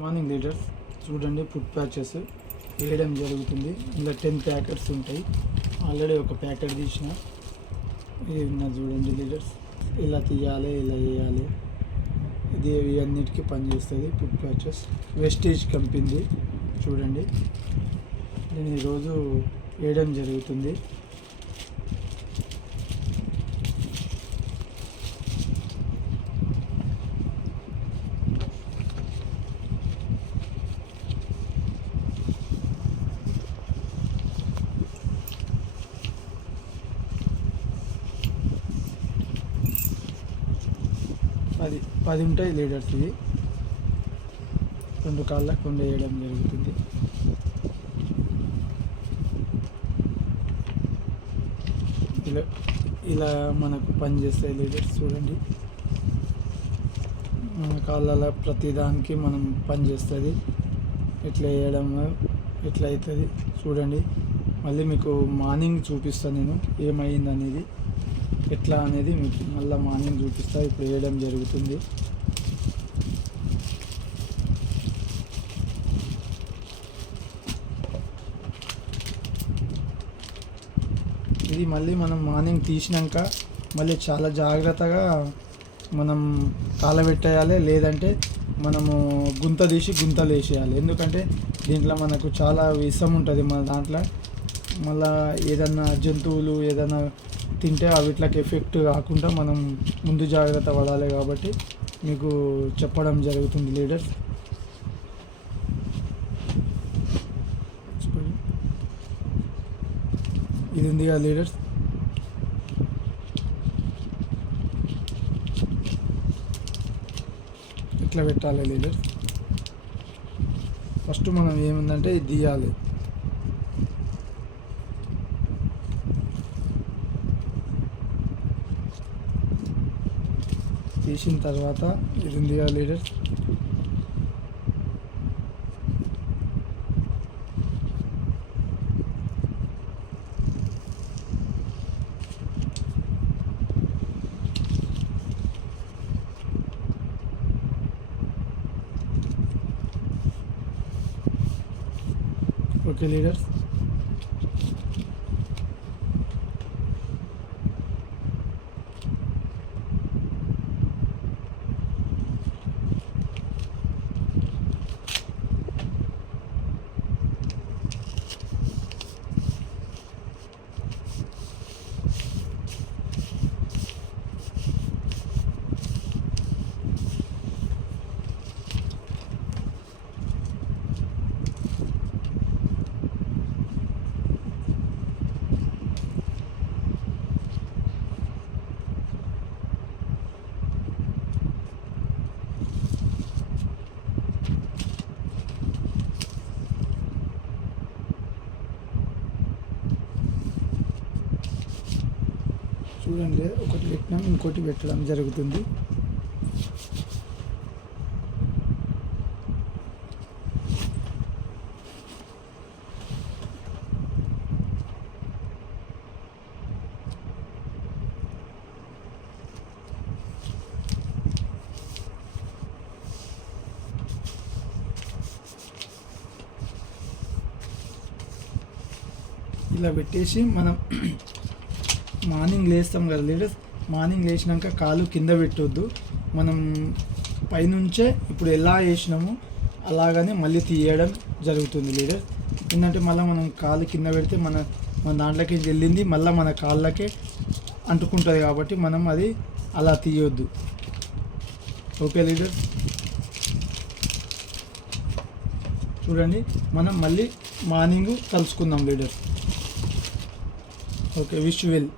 Morning leaders చూడండి, food patches వేయడం జరుగుతుంది. ఇలా 10 ప్యాకెట్స్ ఉంటాయి. ఆల్రెడీ ఒక ప్యాకెట్ తీసిన ఇది ఉన్నది చూడండి లీడర్స్. ఇలా తీయాలి, ఇలా వేయాలి. ఇది అన్నిటికీ పనిచేస్తుంది. ఫుడ్ ప్యాచెస్ వెస్టేజ్ కంపెనీ చూడండి. నేను ఈరోజు వేయడం జరుగుతుంది. పది ఉంటాయి లీడర్స్. ఇవి 2 కాళ్ళకు 2 వేయడం జరుగుతుంది. ఇలా మనకు పనిచేస్తాయి లీడర్స్. చూడండి, మన కాళ్ళ ప్రతిదానికి మనం పనిచేస్తుంది. ఎట్లా వేయడం ఎట్లా అవుతుంది చూడండి. మళ్ళీ మీకు మార్నింగ్ చూపిస్తాను నేను ఏమైంది అనేది, ఎట్లా అనేది మీకు మళ్ళీ మార్నింగ్ చూపిస్తా. ఇప్పుడు వేయడం జరుగుతుంది. ఇది మళ్ళీ మనం మార్నింగ్ తీసినాక మళ్ళీ చాలా జాగ్రత్తగా మనం కాలబెట్టేయాలి, లేదంటే మనము గుంత తీసి గుంతలు వేసేయాలి. ఎందుకంటే దీంట్లో మనకు చాలా విషం ఉంటుంది. మన దాంట్లో మళ్ళీ ఏదన్నా జంతువులు ఏదైనా తింటే వీటికి ఎఫెక్ట్ కాకుండా మనం ముందు జాగ్రత్త పడాలి. కాబట్టి మీకు చెప్పడం జరుగుతుంది లీడర్స్. ఇది ఉంది కదా లీడర్స్, ఇట్లా పెట్టాలి లీడర్స్. ఫస్ట్ మనం ఏముందంటే ఇది తీయాలి. తీసిన తర్వాత ఇది ఉంది కదా లీడర్స్, ఓకే లీడర్స్. చూడండి, ఒకటి పెట్టినాం, ఇంకోటి పెట్టడం జరుగుతుంది. ఇలా పెట్టేసి మనం మార్నింగ్ లేస్తాం కదా లీడర్స్. మార్నింగ్ లేచినాక కాలు కింద పెట్టొద్దు. మనం పైనుంచే ఇప్పుడు ఎలా వేసినామో అలాగనే మళ్ళీ తీయడం జరుగుతుంది లీడర్స్. ఏంటంటే మళ్ళీ మనం కాలు కింద పెడితే మన దాంట్లోకి వెళ్ళింది మళ్ళీ మన కాళ్ళకే అంటుకుంటుంది. కాబట్టి మనం అది అలా తీయొద్దు. ఓకే లీడర్స్, చూడండి. మనం మళ్ళీ మార్నింగ్ కలుసుకుందాం లీడర్స్. Okay, wish well.